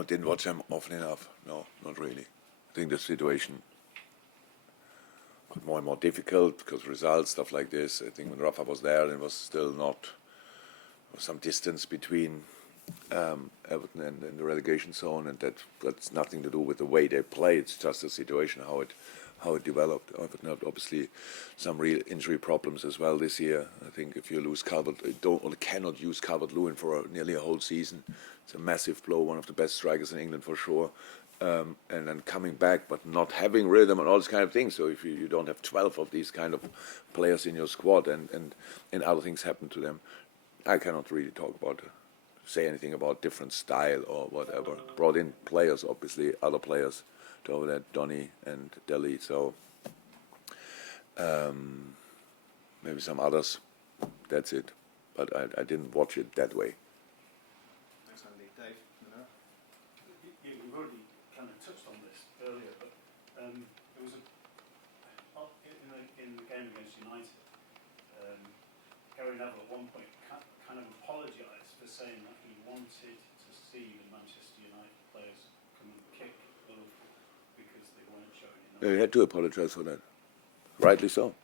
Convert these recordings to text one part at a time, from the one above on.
I didn't watch them often enough. No, not really. I think the situation got more and more difficult because results, stuff like this. I think when Rafa was there, there was still not some distance between Everton and the relegation zone, and that's nothing to do with the way they play. It's just the situation, how it developed. Everton had obviously some real injury problems as well this year. I think if you lose cannot use Calvert-Lewin for nearly a whole season, it's a massive blow. One of the best strikers in England for sure. And then coming back, but not having rhythm and all this kind of things. So if you don't have 12 of these kind of players in your squad, and other things happen to them, I cannot really say anything about different style or whatever. Brought in players, obviously, other players to over that, Donny and Dele. So maybe some others. That's it. But I didn't watch it that way. Thanks, Andy. Dave, You've already kind of touched on this earlier, but there was in the game against United, Gary Neville at one point kind of apologised for saying that he wanted to see the Manchester United players come and kick Liverpool because they weren't showing enough. He had to apologise for that. Rightly so.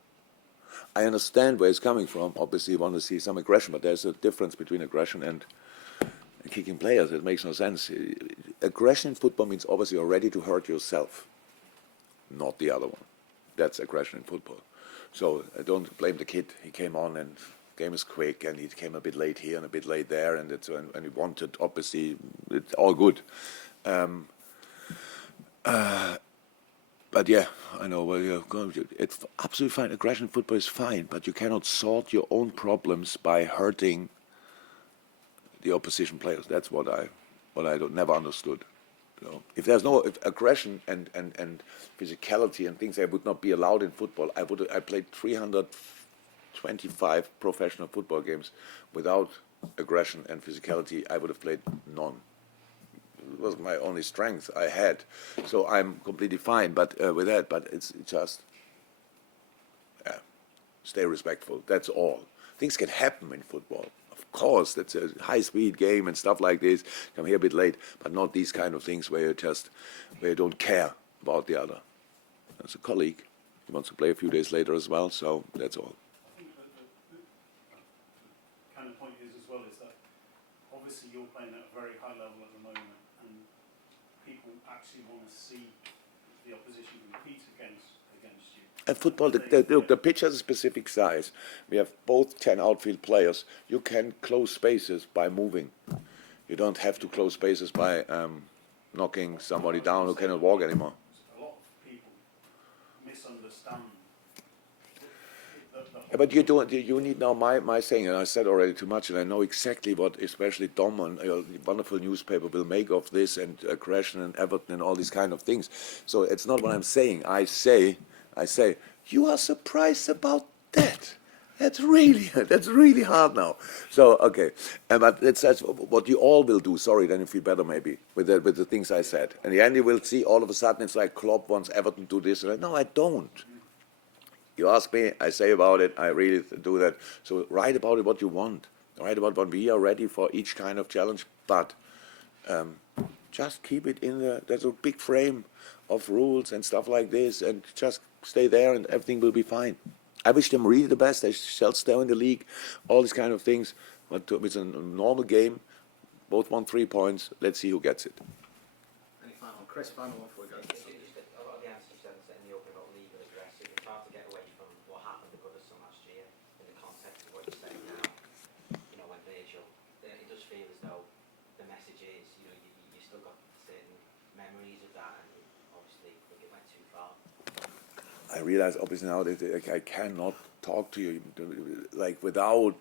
I understand where it's coming from. Obviously, you want to see some aggression, but there's a difference between aggression and kicking players. It makes no sense. Aggression in football means obviously you're ready to hurt yourself, not the other one. That's aggression in football. So I don't blame the kid. He came on and game is quick, and he came a bit late here and a bit late there, and he wanted, obviously, it's all good. But yeah, I know where you're going. It's absolutely fine. Aggression in football is fine, but you cannot sort your own problems by hurting the opposition players. That's what I never understood. So if there's no aggression and physicality and things that would not be allowed in football, I played 325 professional football games without aggression and physicality. I would have played none. It was my only strength I had, so I'm completely fine. But with that, but it's just stay respectful. That's all. Things can happen in football. Of course, that's a high-speed game and stuff like this. Come here a bit late, but not these kind of things where you don't care about the other. As a colleague, he wants to play a few days later as well, so that's all. I think the kind of point is as well is that obviously you're playing at a very high level at the moment, and people actually want to see the opposition compete against you. At football, the pitch has a specific size. We have both 10 outfield players. You can close spaces by moving. You don't have to close spaces by knocking somebody down who cannot walk anymore. A lot of people misunderstand. But you need now my saying, and I said already too much, and I know exactly what especially Dom and a wonderful newspaper will make of this, and aggression and Everton and all these kind of things. So it's not what I'm saying. I say, you are surprised about that. That's really hard now. So okay, but that's what you all will do. Sorry, then you feel better maybe with the things I said. And the end you will see all of a sudden it's like Klopp wants Everton to do this. No, I don't. You ask me, I say about it. I really do that. So write about it what you want. Write about what we are ready for each kind of challenge, but just keep it in the. There's a big frame of rules and stuff like this, and just stay there, and everything will be fine. I wish them really the best. They shall stay in the league, all these kind of things. But it's a normal game. Both won 3 points. Let's see who gets it. Any final? Chris, final one before we go. A lot of the answers you said in the open about legal aggressive. It's hard to get away from what happened to Goodison last year in the context of what you're saying now. You know, when Virgil, it does feel as though the message is, you know, you still got certain memories of that, and obviously think it went too far. I realize obviously now that I cannot talk to you like without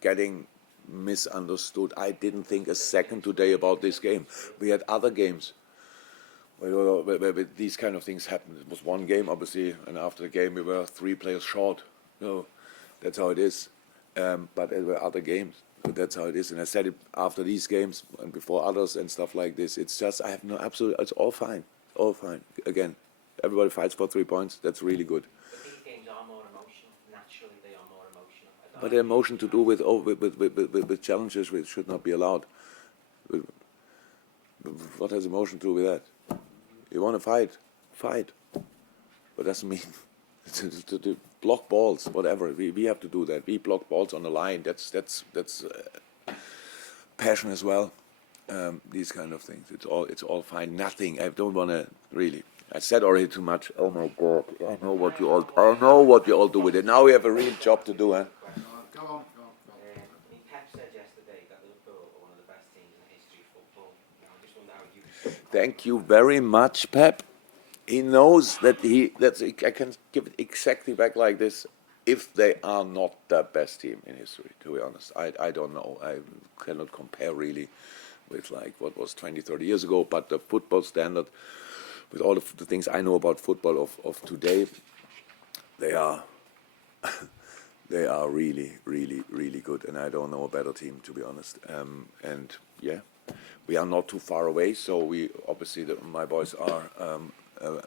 getting misunderstood. I didn't think a second today about this game. We had other games where these kind of things happened. It was one game, obviously, and after the game we were 3 players short. You know, that's how it is. But there were other games. But that's how it is. And I said it after these games and before others and stuff like this. It's just, I have no absolute, it's all fine. All fine. Again, everybody fights for 3 points. That's really good. But these games are more emotional. Naturally, they are more emotional. But the emotion to do with challenges which should not be allowed. What has emotion to do with that? You want to fight, fight. But doesn't mean to block balls, whatever. We have to do that. We block balls on the line. That's passion as well. These kind of things. It's all fine. Nothing. I don't want to really. I said already too much. Oh my God! I know what you all do with it. Now we have a real job to do, huh? Go on. I mean, Pep said yesterday that Liverpool are one of the best teams in the history of football. Now, I just wonder how you. Thank you very much, Pep. He knows that I can give it exactly back like this. If they are not the best team in history, to be honest, I don't know. I cannot compare really with like what was 20, 30 years ago. But the football standard, with all of the things I know about football of today, they are they are really, really, really good. And I don't know a better team, to be honest. And yeah, we are not too far away. So we obviously my boys are a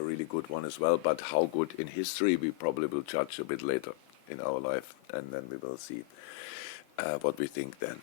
really good one as well. But how good in history, we probably will judge a bit later in our life, and then we will see what we think then.